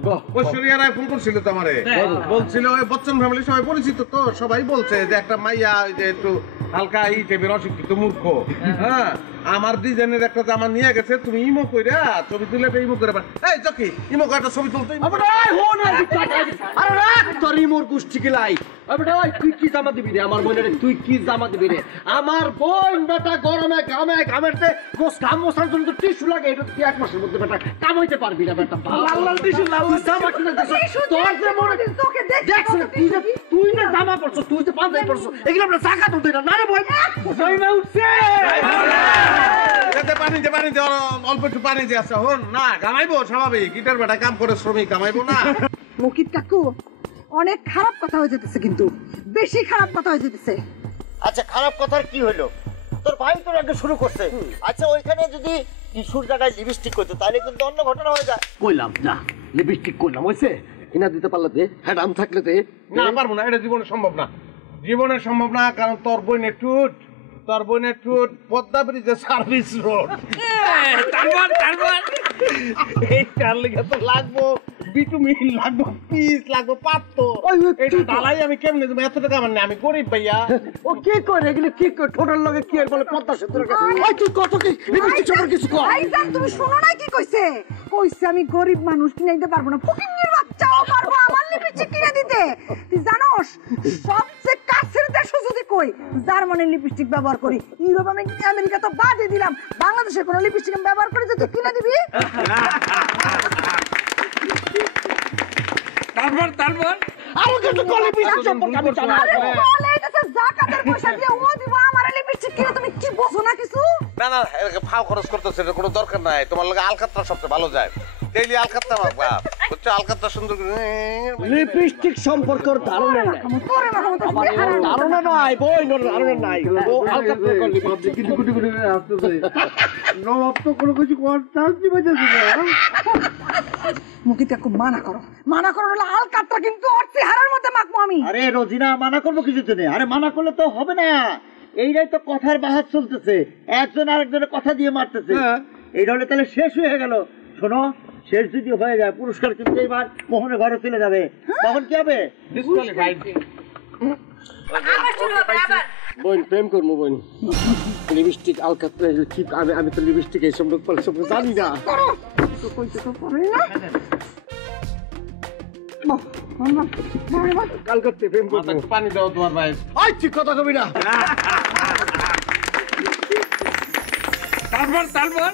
Aishwarya Rai phone করছিল তো আমারে, বলছিল ওই বচ্চন ফ্যামিলি সবাই পরিচিত তো, সবাই বলছে যে একটা মাইয়া ওই যে একটু হালকা এই টাইপের অশিক্ষিত মূর্খ, হ্যাঁ আমার ডিজাইনের একটা জামা নিয়ে গেছে, তুমি ইমো কইরা ছবি তুলে ইমো করে এই জকি ইমো করে একটা ছবি তুলতে। আরে রাখ তোর ইমোর গুষ্টি গিলাই। তুই কি জামা দিবি রে আমার বোনের? তুই কি জামা দিবি রে আমার বোন? বেটা গরমে ঘামে ঘামেতে ঘাম মোছার জন্য তো টিস্যু লাগে, এটা তুই এক মাসের মধ্যে বেটা কামাইতে পারবি না বেটা। লাল লাল টিস্যু, লাল লাল জামা কিনে দিছ তোর যে মনে তোকে দেখছ তুই না জামা পরছ, তুই তো পাঞ্জাবি পরছ, এগুলো আমরা জাকাত উঠে না না রে ভাই। জয়মা উঠছে এতে পানি দে অল্প একটু পানি দিয়ে আছে হন না কামাইবো স্বাভাবিক, গিটার বেটা কাম করে শ্রমিক কামাইবো না। মুকিত কাকু অনেক খারাপ কথা হয়ে যেতেছে, কিন্তু বেশি খারাপ কথা হয়ে যেতেছে। আচ্ছা খারাপ কথার কি হলো? তোর ভাই তোর আগে শুরু করছে। আচ্ছা ওইখানে যদি টিস্যুর জায়গায় লিপস্টিক করতো তাহলে কিন্তু অন্য ঘটনা হয়ে যায়। কইলাম না লিপস্টিক কইলাম হইছে, কিনা দিতে পারলে দে, হ্যাঁ আম থাকলে দে। না পারবো না, এটা জীবনে সম্ভব না, জীবনে সম্ভব না, কারণ তোর বোনের ঠুট পদ্মা ব্রিজের সার্ভিস রোড, এইটার লেগে তো লাগবো বিটুমিন, লাগবো পিস, লাগবো পাথর, এটা ঢালাই আমি কেমনে দেবো? এত টাকা আমার নেই, আমি গরিব ভাইয়া। ও কি করে এগুলো কি করে ঠোঁটের লগে কি আর বলে পদ্মা সেতুর ওই তুই কত কি লিপস্টিক সম্পর্কে কিছু কর। ভাইজান তুমি শোনো না কি কইছে? কইছে আমি গরিব মানুষ কিনে দিতে পারবো না, ফকিন্নির বাচ্চাও পারবো আমার লিপস্টিক কিনে দিতে। তুই জানোস সবচেয়ে কাছের দেশ যদি কই জার্মানির লিপস্টিক ব্যবহার করি, ইউরোপ আমেরিকা তো বাদই দিলাম, বাংলাদেশের কোনো লিপস্টিক আমি ব্যবহার করি যে তুই কিনে দিবি? তারপর আরো কিছু কলে লিপস্টিক সম্পর্কে আমি জানি। আরে বলে এটাতে জাকাতের পয়সা দিয়ে ও দিব আমার লিপস্টিক কিনে, তুমি কি বোঝো না কিছু? না ফাও খরচ করতেছে, এটা কোনো দরকার নাই, তোমার লগে আলকাতরা সবচেয়ে ভালো যায়, ডেইলি আলকাতরা মাখবা, বুঝছো? আলকাতরা সুন্দর লিপস্টিক সম্পর্কে ধারণা নাই, তোরে ধারণা নাই বই ধারণা নাই। ও আলকাতরা কল লিপস্টিক কিছু কোটি কোটি আসতেছে নবাব তো কোনো কিছু চান্স দিবেছে না। মুকিত কাকু মানা করো হলো আলকাতরা কিন্তু ওর চেহারার মধ্যে মাখবো আমি। আরে রোজিনা মানা করবো কিছু নেই। আরে মানা করলে তো হবে না, এইটাই তো কথার বাহার চলতেছে, একজন আরেকজনের কথা দিয়ে মারতেছে। এইটা হলে তাহলে শেষ হয়ে গেল। শোনো শেষ যদি হয়ে যায় পুরস্কার কিন্তু এবার মোহনের ঘরে চলে যাবে, তখন কি হবে? বোন প্রেম করবো বোন, লিপস্টিক আলকাতরা ঠিক আমি তো লিপস্টিক এই সম্পর্কে জানি না। কাল করতে প্রেম করবো, পানি দাও তোমার ভাই। আই ঠিক কথা কবি না। তারপর